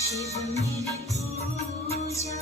शिव मेरी पूजा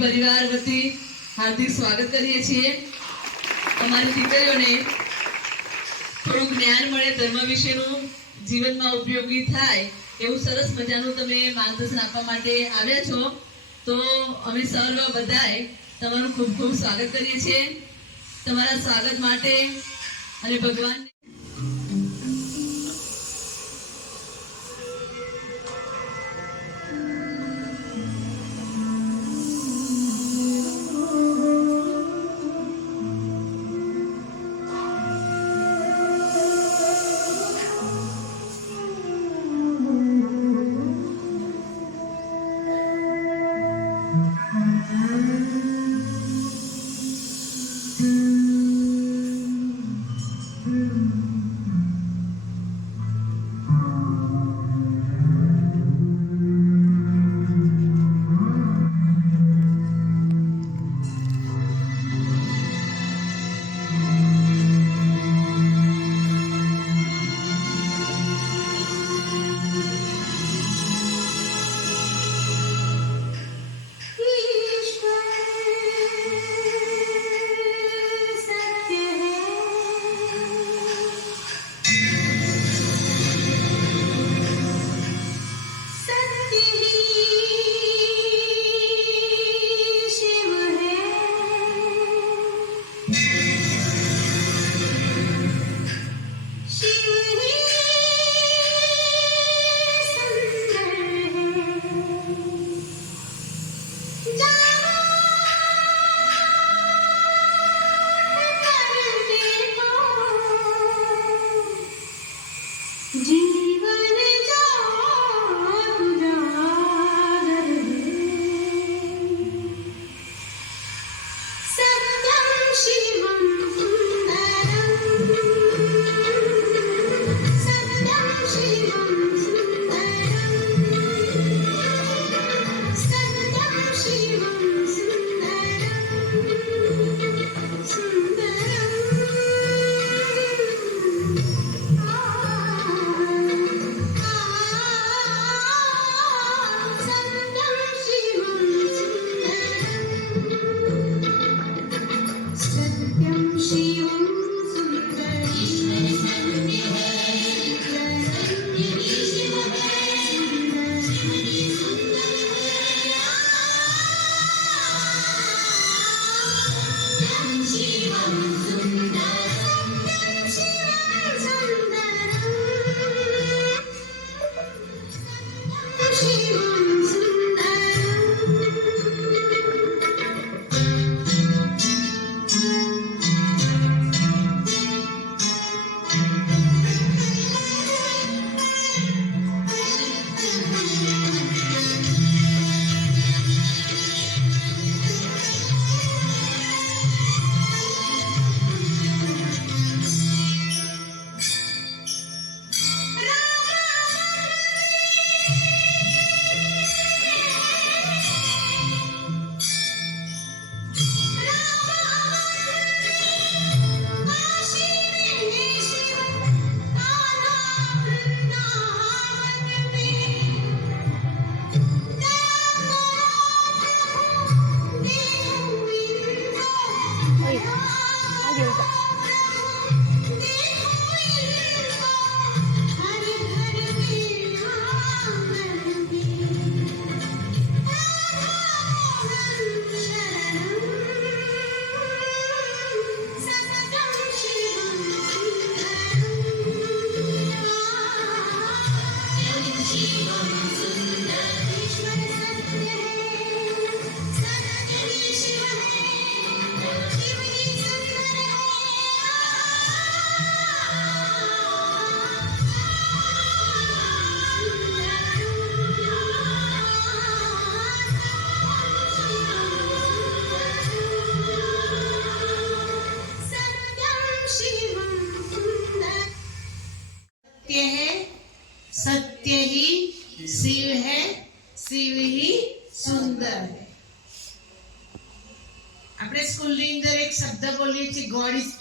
परिवार वती हार्दिक स्वागत करिए छीए। अमारी दीकरीओने थोड़ું જ્ઞાન મળે ધર્મ વિશેનું જીવનમાં ઉપયોગી થાય એવું સરસ મજાનું તમે માર્ગદર્શન આપવા માટે આવ્યા છો, તો અમે સર્વ બધાએ તમારું ખૂબ ખૂબ સ્વાગત કરીએ છીએ। તમારા સ્વાગત માટે અને ભગવાન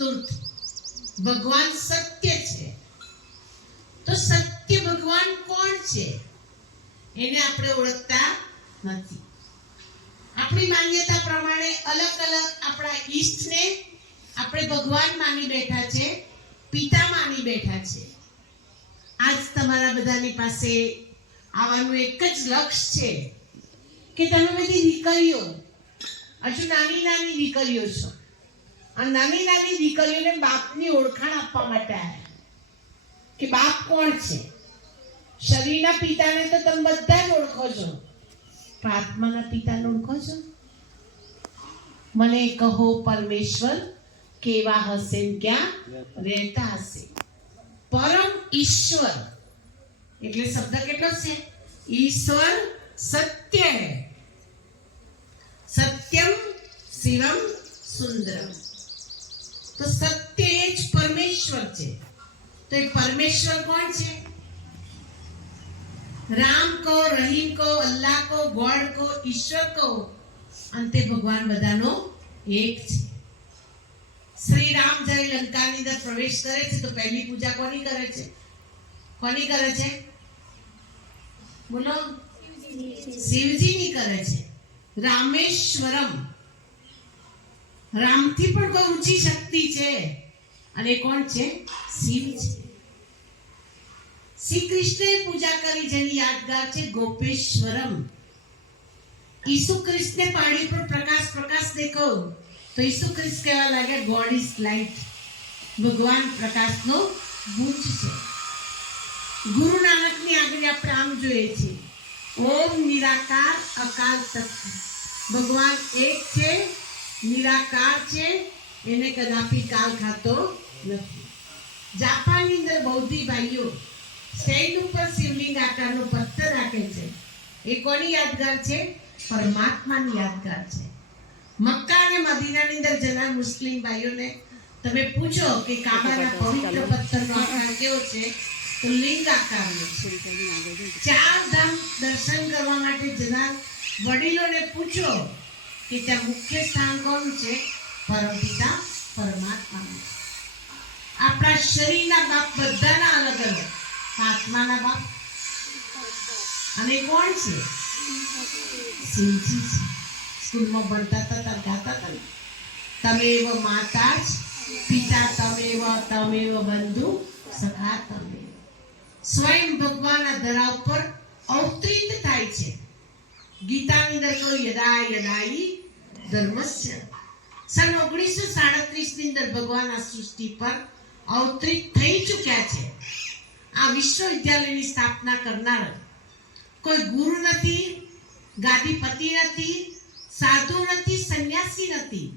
ટ્રુથ, ભગવાન સત્ય છે. તો સત્ય ભગવાન કોણ છે એને આપણે ઓળખતા નથી. આપણી માન્યતા પ્રમાણે અલગ અલગ આપણા ઈષ્ટને આપણે ભગવાન માની બેઠા છે, પિતા માની બેઠા છે. આજ તમારા બધાની પાસે આવવાનું એક જ લક્ષ્ય છે કે તમે બધી દીકરીઓ, હજુ નાની નાની દીકરીઓ છો, આ નાની નાની દીકરીઓને બાપની ઓળખાણ આપવા માટે આવ્યા કે બાપ કોણ છે. શરીરના પિતાને તો તમે બધા જ ઓળખો છો, પણ આત્માના પિતાને ઓળખો છો? મને કહો પરમેશ્વર કેવા હશે ને ક્યાં રહેતા હશે. પરમ ઈશ્વર એટલે શબ્દ કેટલો છે? ઈશ્વર સત્ય હૈ, સત્યમ શિવમ સુંદરમ. તો સત્ય એ જ પરમેશ્વર છે. તો એ પરમેશ્વર કોણ છે? રામ કહો, રહીમ કહો, અલ્લાહ કહો, ગોડ કહો, ઈશ્વર કહો, અંતે ભગવાન બધાનો એક છે. શ્રી રામ જ્યારે લંકાની અંદર પ્રવેશ કરે છે તો પહેલી પૂજા કોની કરે છે? કોની કરે છે? બોલો. શિવજીની કરે છે. રામેશ્વરમ, રામથી પણ કોઈ ઊંચી શક્તિ છે અને કોણ છે? શિવ છે. શ્રી કૃષ્ણએ પૂજા કરી જેની યાદગાર છે ગોપેશ્વરમ. ઈસુ ખ્રિસ્તને પાણી પર પ્રકાશ પ્રકાશ દેખો તો ઈસુ ખ્રિસ્ત કહેવા લાગ્યા ગોડ ઇઝ લાઇટ, ભગવાન પ્રકાશનો ગુંજ છે. ગુરુ નાનકની આગળ આપણે આમ જોઈએ છીએ, ઓમ નિરાકાર અકાલ તત્વ. ભગવાન એક છે, નિરાકાર છે, એને કદાપી કાલ ખાતો નથી. જાપાનની અંદર બૌદ્ધિ ભાઈઓ સ્ટેન્ડ ઉપર શિવલિંગ આકારનો પથ્થર રાખે છે. એ કોની યાદગાર છે? પરમાત્માની યાદગાર છે. મક્કા અને મદીનાની અંદર જનાર મુસ્લિમ ભાઈઓને તમે પૂછો કે કાબાના પવિત્ર પથ્થરનો આકાર કેવો છે, તો લિંગ આકારનો છે. ચાર ધામ દર્શન કરવા માટે જનાર વડીલોને પૂછો કે ત્યાં મુખ્ય સ્થાન કોનું છે? પરમપિતા પરમાત્માનું. આપણા શરીરના બાપ બધાના અલગ અલગ, આત્માના બાપ અને કોણ છે? શિવજી છે. સ્કૂલમાં ભણતા હતા ગાતા હતા, તમેવ માતા જ પિતા તમેવ, તમેવ બંધુ સખા તમેવ. સ્વયં ભગવાન આ ધરા ઉપર અવતરિત થાય છે. ગીતાની અંદર કહ્યું યદા યદાઈ ધર્મસ્ય. સન 1937 ની અંદર ભગવાન આ સૃષ્ટિ પર અવતરિત થઈ ચૂક્યા છે. આ વિશ્વવિદ્યાલયની સ્થાપના કરનાર કોઈ ગુરુ નથી, ગાદીપતિ નથી, સાધુ નથી, સંન્યાસી નથી.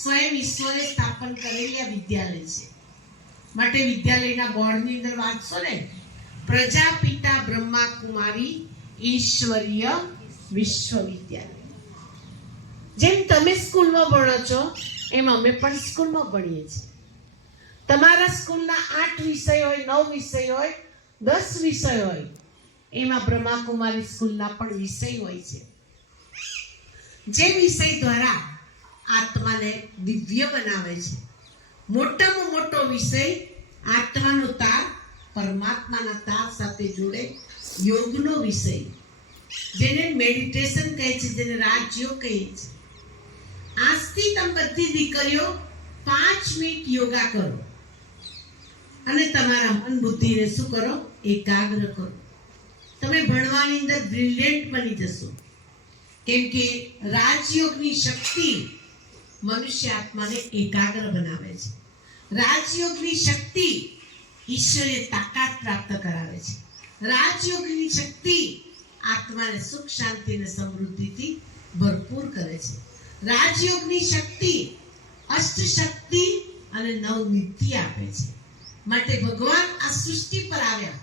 સ્વયં ઈશ્વરે સ્થાપન કરેલી આ વિદ્યાલય છે. માટે વિદ્યાલયના બોર્ડની અંદર વાંચશો ને, પ્રજાપિતા બ્રહ્મા કુમારી ઈશ્વરીય વિશ્વવિદ્યાલય. જેમ તમે સ્કૂલમાં ભણો છો એમ અમે પણ સ્કૂલમાં ભણીએ છીએ. તમારા સ્કૂલના 8 વિષય હોય, 9 વિષય હોય, 10 વિષય હોય, એમાં બ્રહ્માકુમારી સ્કૂલના પણ વિષય હોય છે. જે વિષય દ્વારા આત્માને દિવ્ય બનાવે છે. મોટામાં મોટો વિષય આત્માનો તાર પરમાત્માના તાર સાથે જોડે યોગનો વિષય, જેને મેડિટેશન કહે છે, જેને રાજયોગ કહે છે. આજથી તમે બધી દીકરીઓ 5 મિનિટ યોગા કરો અને તમારા મન બુદ્ધિને શું કરો? એકાગ્ર કરો. તમે ભણવાની અંદર બ્રિલિયન્ટ બની જશો. કેમ કે રાજયોગની શક્તિ મનુષ્ય આત્માને એકાગ્ર બનાવે છે. રાજયોગની શક્તિ ઈશ્વરીય તાકાત પ્રાપ્ત કરાવે છે. રાજયોગની શક્તિ આત્માને સુખ શાંતિ અને સમૃદ્ધિથી ભરપૂર કરે છે. રાજયોગની શક્તિ અષ્ટ શક્તિ અને નવનિધિ આપે છે. માટે ભગવાન આ સૃષ્ટિ પર આવ્યા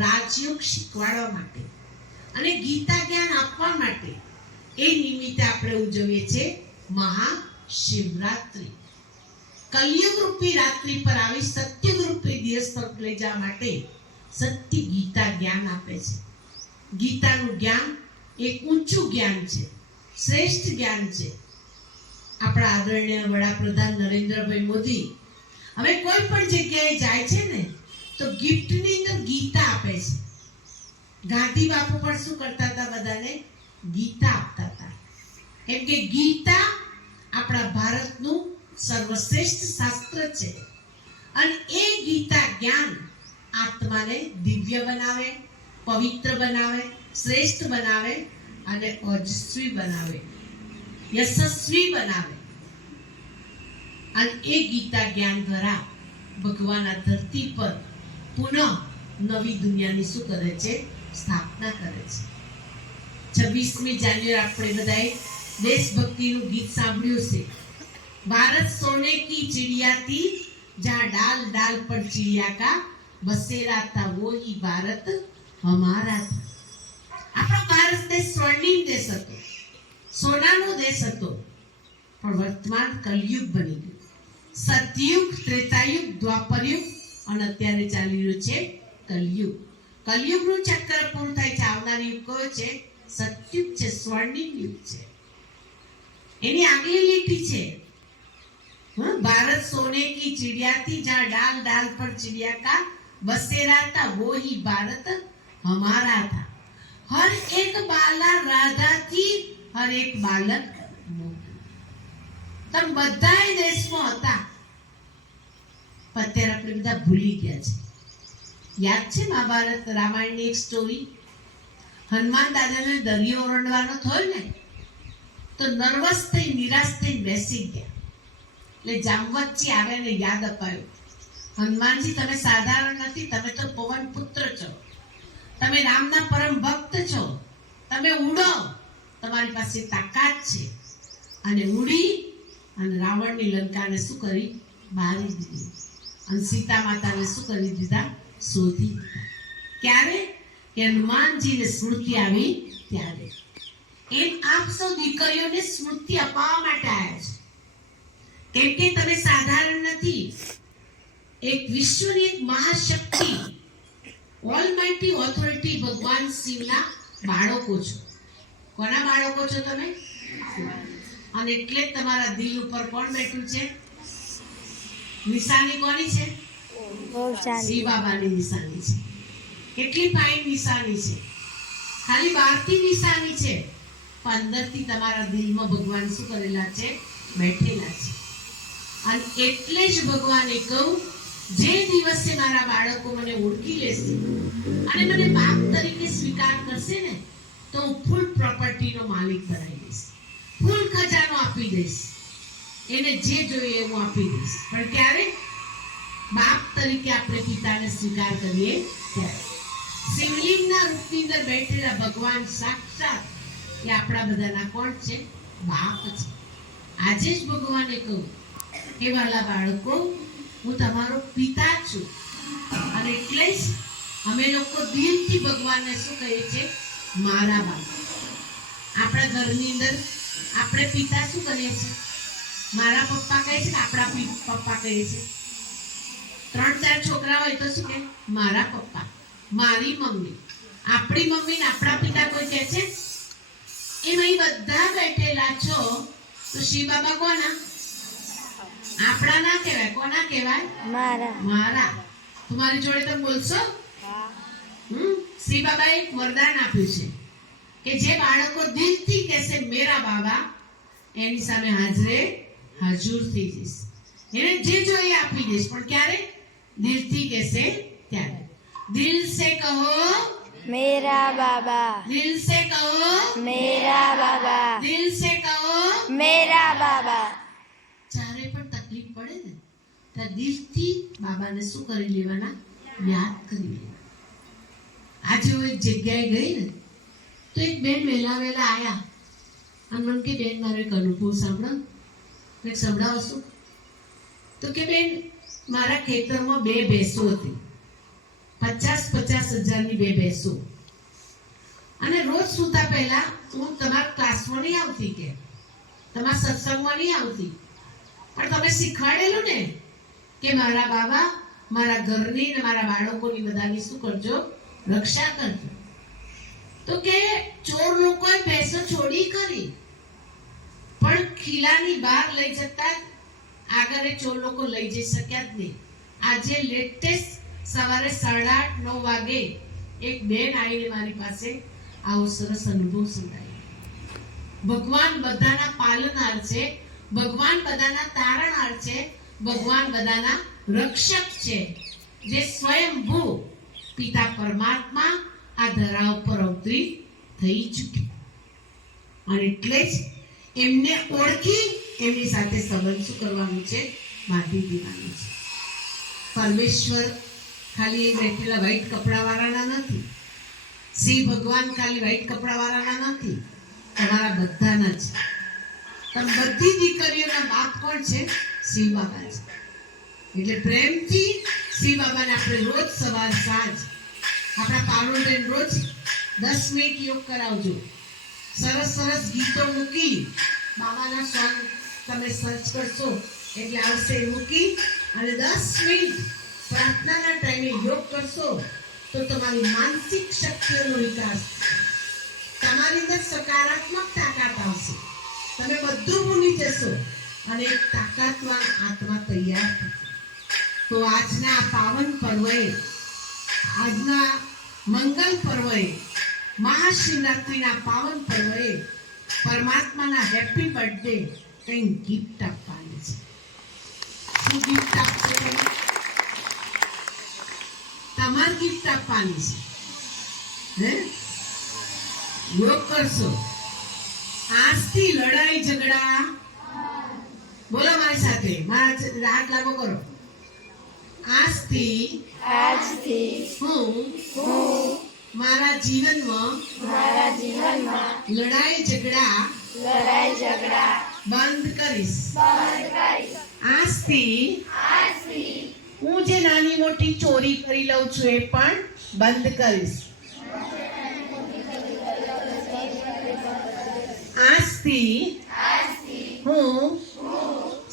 રાજયોગ શીખવાડવા માટે અને ગીતા જ્ઞાન આપવા માટે. એ નિમિત્તે આપણે ઉજવીએ છીએ મહાશિવરાત્રિ. કલયુગ રૂપી રાત્રિ પર આવી સત્યુગ રૂપી દિવસ તરફ લઈ જવા માટે સત્ય ગીતા જ્ઞાન આપે છે. ગીતાનું જ્ઞાન એક ઊંચું જ્ઞાન છે, શ્રેષ્ઠ જ્ઞાન છે. આપણા આદરણીય વડાપ્રધાન નરેન્દ્રભાઈ મોદી હવે કોઈ પણ જગ્યાએ જાય છે ને તો ગિફ્ટની અંદર ગીતા આપે છે. ગાંધી બાપુ પણ શું કરતા હતા? બધાને ગીતા આપતા હતા. કેમ કે ગીતા આપણા ભારતનું સર્વશ્રેષ્ઠ શાસ્ત્ર છે. અને એ ગીતા જ્ઞાન આત્માને દિવ્ય બનાવે, પવિત્ર બનાવે, શ્રેષ્ઠ બનાવે અને ઓજસ્વી બનાવે, યશસ્વી બનાવે. અને એ ગીતા જ્ઞાન દ્વારા ભગવાન આ ધરતી પર પુનઃ નવી દુનિયાની શું કરે છે? સ્થાપના કરે છે. 26મી જાન્યુઆરી આપણે બધાએ દેશભક્તિનું ગીત સાંભળ્યું છે. ભારત સોને કી ચિડિયા थी जहाँ डाल डाल पर चिड़िया का बसेरा था वो ही भारत हमारा था. આપણો ભારત દેશ સ્વર્ણિમ દેશ હતો, સોનાનો દેશ હતો. પણ વર્તમાન કલયુગ બની ગયું. સતયુગ, ત્રેતાયુગ, દ્વાપરયુગ અને અત્યારે ચાલી રહ્યું છે કલયુગ. કલયુગનું ચક્ર પૂરું થાય છે. આવનાર યુગ કયો છે? સતયુગ છે, સ્વર્ણિમ યુગ છે. એની આગલી લીટી છે भारत सोने की चिड़िया थी जहाँ डाल डाल पर चिड़िया का बसेरा था वो ही भारत हमारा था. हर एक बाला राधा थी, हर एक बालक તમે બધાય દેશમાં હતા. અત્યારે આપણે બધા ભૂલી ગયા છે. યાદ છે મહાભારત રામાયણની એક સ્ટોરી? હનુમાન દાદાને દરિયો ઓરંડવાનો થયો ને તો નર્વસ થઈ, નિરાશ થઈ બેસી ગયા. એટલે જામવતજી આવ્યા ને યાદ અપાયું, હનુમાનજી તમે સાધારણ નથી, તમે તો પવન પુત્ર છો, તમે રામના પરમ ભક્ત છો, તમે ઉડો, તમારી પાસે તાકાત છે. અને ઉડી અને રાવણની લંકાને શું કરી? બાળી દીધી. અને સીતા માતાને શું કરી દીધા? શોધી દીધા. ક્યારે? કે હનુમાનજીને સ્મૃતિ આવી ત્યારે. એમ આપ સૌ દીકરીઓને સ્મૃતિ અપાવવા માટે આવ્યા છે. કેમ કે તમે સાધારણ નથી. એક વિશ્વની એક મહાશક્તિ, ઓલમાઇટી ઓથોરિટી ભગવાન શિવના બાળકો છો. કોના બાળકો છો તમે? અને એટલે જ તમારા દિલ ઉપર કોણ બેઠું છે? નિશાની કોની છે? શિવ બાબાની નિશાની છે. કેટલી ફાઇન નિશાની છે. ખાલી બહારથી નિશાની છે, પણ અંદરથી તમારા દિલમાં ભગવાન શું કરેલા છે? બેઠેલા છે. અને એટલે જ ભગવાને કહ્યું, જે દિવસે મારા બાળકો મને ઓળખી લેશે અને મને બાપ તરીકે સ્વીકાર કરશે ને તો હું ફૂલ પ્રોપર્ટીનો માલિક બનાવી દઈશ, ફૂલ ખજાનો આપી દઈશ, એને જે જોઈએ એ હું આપી દઈશ. પણ ક્યારે? બાપ તરીકે આપણે પિતાને સ્વીકાર કરીએ ત્યારે. શિવલિંગના રૂપની અંદર બેઠેલા ભગવાન સાક્ષાત એ આપણા બધાના કોણ છે? બાપ છે. આજે જ ભગવાને કહ્યું કે વાલા બાળકો, હું તમારો પિતા છું. અને એટલે જ અમે લોકો દિલથી ભગવાનને શું કહીએ છીએ? મારા બાપ. આપણા ઘરની અંદર આપણે પિતા શું કરીએ છીએ? મારા પપ્પા કહે છે કે આપણા પપ્પા કહે છે. 3-4 છોકરા હોય તો શું કહે? મારા પપ્પા, મારી મમ્મી. આપણી મમ્મી ને આપણા પિતા કોઈ કહે છે? એમ અહીં બધા બેઠેલા છો તો શિવ બાબા કોના? આપણા ના કહેવાય. કોના કહેવાય? મારા. મારા. તમારી જોડે તમે બોલશો? શિવ બાબાએ એક વરદાન આપ્યું છે કે જે બાળકો દિલથી કહેશે મેરા બાબા, એની સામે હાજરે હાજર થઈ જઈશ, એને જે જોઈએ આપી દઈશ. પણ ક્યારે? દિલથી કહેશે ત્યારે. દિલ સે કહો मेरा बाबा, દિલ સે કહો मेरा बाबा, દિલ સે કહો मेरा बाबा. જ્યારે પણ તકલીફ પડે ને ત્યારે દિલથી બાબાને શું કરી લેવાના? યાદ કરી લેવાના. આજે હું એક જગ્યાએ ગઈ ને તો એક બેન વહેલા આયા અને મને કે બેન મારે એક અનુભવ સાંભળો. મેં સંભળાવો શું? તો કે બેન મારા ખેતરમાં 2 ભેંસો હતી, 50,000 હજારની 2 ભેંસો. અને રોજ સૂતા પહેલા હું તમારા ક્લાસમાં નહીં આવતી, કે તમારા સત્સંગમાં નહીં આવતી, પણ તમે શીખવાડેલું ને કે મારા બાબા મારા ઘરની ને મારા બાળકોની બધાની શું કરજો? રક્ષા કરજો. તો કે ચોર લોકોએ ભેંસો છોડી કરી, પણ ખીલાની બહાર લઈ જતા આગળ એ ચોર લોકો લઈ જઈ શક્યા જ નહીં. આજે લેટેસ્ટ સવારે 8:30-9 વાગે એક બેન આવીને મારી પાસે આવો સરસ અનુભવ સંભળાયો. ભગવાન બધાના પાલનહાર છે, ભગવાન બધાના તારણહાર છે, ભગવાન બધાના રક્ષક છે, જે સ્વયંભૂ પિતા પરમાત્મા આ ધરા ઉપર અવતરી થઈ ચૂક્યા. અને એટલે જ એમને ઓળખી એમની સાથે સંબંધ શું કરવાનું છે? બાંધી દેવાનું છે. પરમેશ્વર ખાલી એ બેઠેલા વ્હાઈટ કપડા વાળાના નથી. શિવ ભગવાન ખાલી વ્હાઈટ કપડા વાળાના નથી, તમારા બધાના છે. તમે બધી દીકરીઓના બાપ કોણ છે? શિવ બાબા છે. એટલે પ્રેમથી શિવ બાબાને આપણે રોજ સવાર સાંજ આપણા પાવલોબેન રોજ 10 મિનિટ યોગ કરાવજો. સરસ સરસ ગીતો મૂકી બાબાના સોંગ તમે સર્ચ કરશો એટલે આવશે. મૂકી અને 10 મિનિટ પ્રાર્થનાના ટાઈમે યોગ કરશો તો તમારી માનસિક શક્તિઓનો વિકાસ થશે. તમારી અંદર સકારાત્મક તાકાત આવશે. તમે બધું ભૂલી જશો અને એક તાકાતવાન આત્મા તૈયાર થશે. તો આજના પાવન પર્વએ, આજના મંગલ પર્વએ, મહાશિવરાત્રિના પાવન પર્વએ પરમાત્માના હેપી બર્થડે કંઈ ગિફ્ટ આપવાની છે. શું ગિફ્ટ આપશો તમે? તમારી ગિફ્ટ આપવાની છે. યોગ કરશો. આજથી લડાઈ ઝઘડા, બોલો મારી સાથે, મારા હાથ લાગો કરો. આજથી હું મારા જીવનમાં લડાઈ ઝઘડા બંધ કરીશ. આજથી હું જે નાની મોટી ચોરી કરી લઉં છું એ પણ બંધ કરીશ. આજથી હું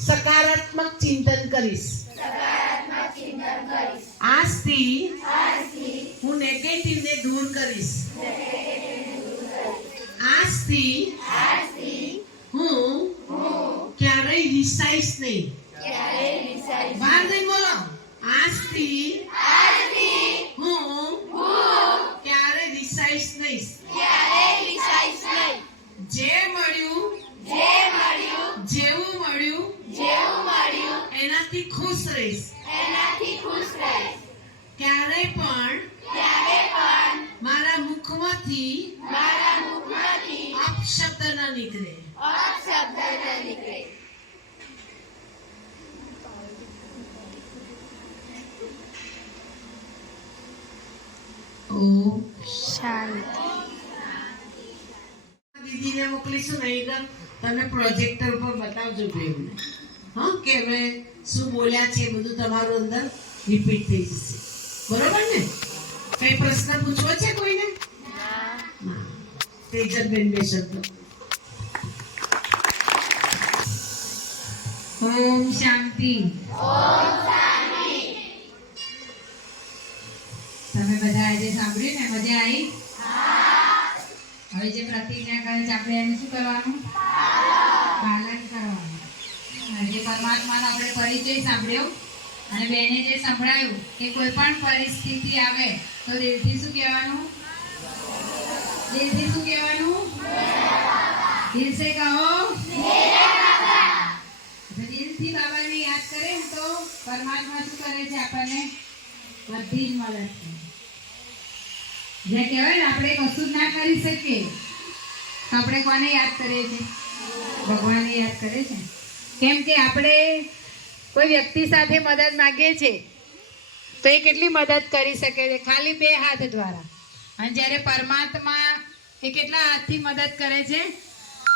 સકારાત્મક ચિંતન કરીશ. આજથી હું નેગેટિવને દૂર કરીશ. આજથી હું ક્યારેય રિસાઈશ નહીં. બહાર નહીં બોલો. આજથી હું ક્યારેય રિસાઈશ નહીં. જે મળ્યું જેવું મળ્યું એનાથી ખુશ રહીશ. ક્યારે પણ મારા મુખમાંથી અપશબ્દ ન નીકળે. ઓમ શાંતિ. દીદીને મોકલીશું નહીં, તમે પ્રોજેક્ટર પર બતાવજો બેવને. હા, કે અમે શું બોલ્યા છે એ બધું તમારું અંદર રિપીટ થઈ જશે. બરોબર ને? કઈ પ્રશ્ન પૂછવો છે કોઈને? તેજલબેન બે શબ્દ. ઓમ શાંતિ. તમે બધા આજે સાંભળ્યું ને? મજા આવી? હવે જે પ્રતિજ્ઞા કરે છે આપણે એને શું કરવાનું? પાલન કરવાનું. જે પરમાત્માનો આપણે પરિચય સાંભળ્યો અને બેને જે સંભળાયું કે કોઈ પણ પરિસ્થિતિ આવે તો દિલથી શું કહેવાનું? દિલથી શું કહેવાનું? દિલ સે કહો. દિલથી બાબાને યાદ કરે ને તો પરમાત્મા શું કરે છે? આપણને બધી જ મદદ કરે. જે કહેવાય ને આપણે કશું જ ના કરી શકીએ તો આપણે કોને યાદ કરીએ છીએ? ભગવાનને યાદ કરે છે. કેમ કે આપણે કોઈ વ્યક્તિ સાથે મદદ માંગીએ છીએ તો એ કેટલી મદદ કરી શકે છે? ખાલી 2 હાથ દ્વારા. અને જ્યારે પરમાત્મા એ કેટલા હાથથી મદદ કરે છે?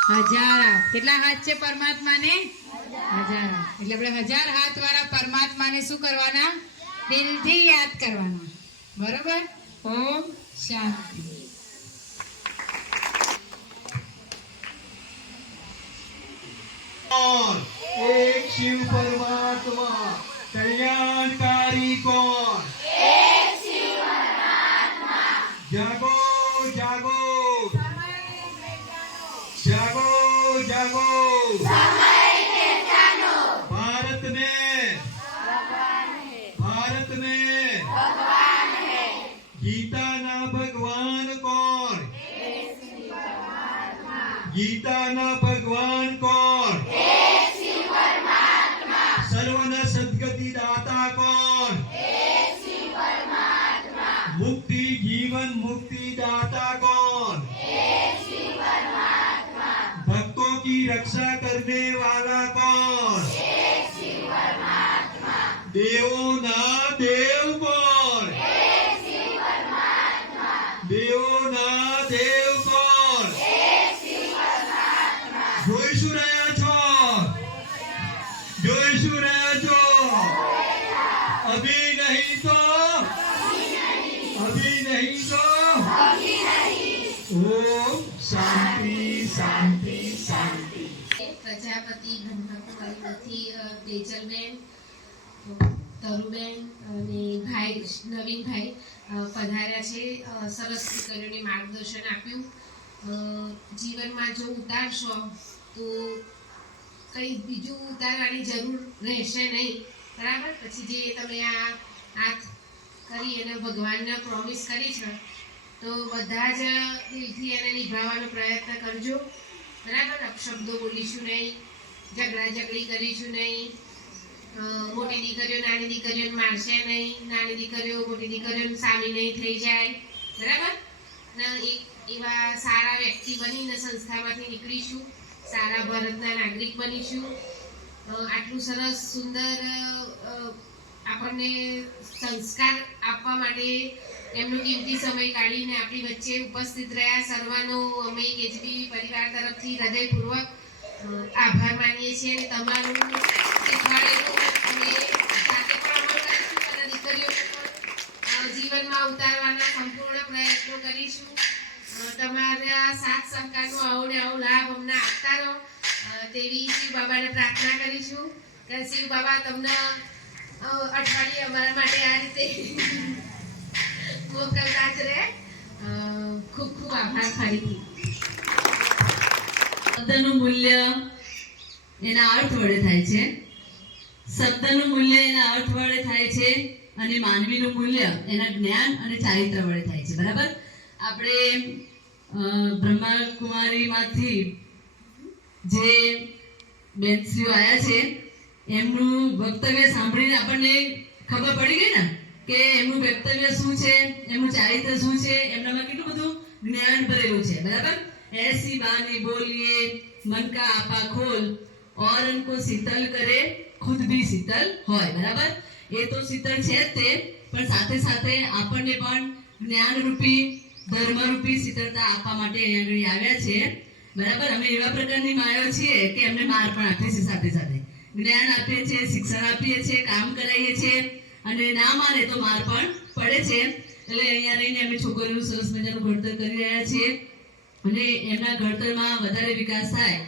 1000 હાથ. કેટલા હાથ છે પરમાત્માને? 1000 હાથ. એટલે આપણે 1000 હાથ વાળા પરમાત્માને શું કરવાના? દિલથી યાદ કરવાના. બરોબર? ઓમ શાંતિ. एक शिव परमात्मा कल्याणकारी कौन? एक शिव परमात्मा. जागो जागो जागो जागो. समय के जानो. भारत भारत में गीता ना भगवान कौन? गीता ना भगवान कौन? सर्वना सद्गति दाता कौन? मुक्ति जीवन मुक्ति दाता कौन? भक्तों की रक्षा करने वाला कौन? देवों ना देव कौन? देवों ना देव कौन? જોઈશું રહ્યા છો? જોઈશું રહ્યા છો? અભી નહીં તો અભી નહીં તો ઓમ શાંતિ શાંતિ શાંતિ. પ્રજાપતિ બ્રહ્મકુમારીમાંથી તેજલબેન, તરુબેન અને ભાઈ નવીનભાઈ પધાર્યા છે. સરસ દીકરીઓને માર્ગદર્શન આપ્યું. જીવનમાં જો ઉતારશો તો કંઈ બીજું ઉતારવાની જરૂર રહેશે નહીં, બરાબર. પછી જે તમે આ હાથ કરી અને ભગવાનને પ્રોમિસ કરી છે તો બધા જ દિલથી એને નિભાવવાનો પ્રયત્ન કરજો, બરાબર. અપશબ્દો બોલીશું નહીં, ઝઘડી કરીશું નહીં, મોટી દીકરીઓ નાની દીકરીઓને મારશે નહીં, નાની દીકરીઓ મોટી દીકરીઓને સામી નહીં થઈ જાય, બરાબર. ને એવા સારા વ્યક્તિ બનીને સંસ્થામાંથી નીકળીશું, સારા ભારતના નાગરિક બનીશું. આટલું સરસ સુંદર આપણને સંસ્કાર આપવા માટે એમનો કિંમતી સમય કાઢીને આપણી વચ્ચે ઉપસ્થિત રહ્યા સર્વનો અમે કેજબી પરિવાર તરફથી હૃદયપૂર્વક આભાર માનીએ છીએ. અને તમારું શીખવાડેલું અમે સાથે પણ અમલ કરીશું અને દીકરીઓને પણ જીવનમાં ઉતારવાના સંપૂર્ણ પ્રયત્નો કરીશું. તમારા સાથ સહકારનો આવો ને આવો લાભ અમને આપતા રહો તેવી શિવ બાબાને પ્રાર્થના કરીશું કે શિવ બાબા તમને અઠવાડિયે અમારા માટે આ રીતે મોકલતા જ રહે. ખૂબ ખૂબ આભાર ફરીથી. શબ્દનું મૂલ્ય એના અર્થ વડે થાય છે. શબ્દનું મૂલ્ય એના અર્થ વડે થાય છે અને માનવીનું મૂલ્ય એના જ્ઞાન અને ચારિત્ર વડે થાય છે, બરાબર. આપણે બ્રહ્માકુમારીમાંથી જે બેનશ્રીઓ આવ્યા છે એમનું વક્તવ્ય સાંભળીને આપણને ખબર પડી ગઈ ને કે એમનું વક્તવ્ય શું છે, એમનું ચારિત્ર શું છે, એમનામાં કેટલું બધું જ્ઞાન ભરેલું છે, બરાબર. ऐसी बानी बोलिए मन का आपा खोल और उनको शीतल करे खुद भी शीतल હોય, બરાબર. એ તો શીતળ છે જ તે, પણ સાથે સાથે આપણને પણ જ્ઞાનરૂપી ધર્મરૂપી શીતળતા આપવા માટે અહીંયા આગળ આવ્યા છે, બરાબર. અમે એવા પ્રકારની માયો છીએ કે એમને માર પણ આપીએ છીએ, સાથે સાથે જ્ઞાન આપીએ છીએ, શિક્ષણ આપીએ છીએ, કામ કરાવીએ છીએ અને ના માને તો માર પણ પડે છે. એટલે અહીંયા રહીને અમે છોકરીઓનું સરસ મજાનું ઘડતર કરી રહ્યા છીએ અને એમના ઘડતરમાં વધારે વિકાસ થાય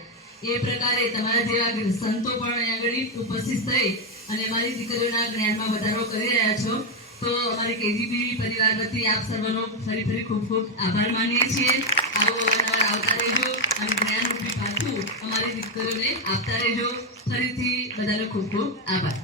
એ પ્રકારે તમારા જેવા સંતો પણ અહીંયા આગળ ઉપસ્થિત થઈ અને અમારી દીકરીઓના જ્ઞાનમાં વધારો કરી રહ્યા છો. તો અમારી કેજીબી પરિવાર વતી આપ સર્વનો ફરી ખૂબ ખૂબ આભાર માનીએ છીએ. આવો અવારનવાર આવતા રહેજો અને જ્ઞાનરૂપી પાછું અમારી દીકરીઓને આપતા રહેજો. ફરીથી બધાનો ખૂબ ખૂબ આભાર.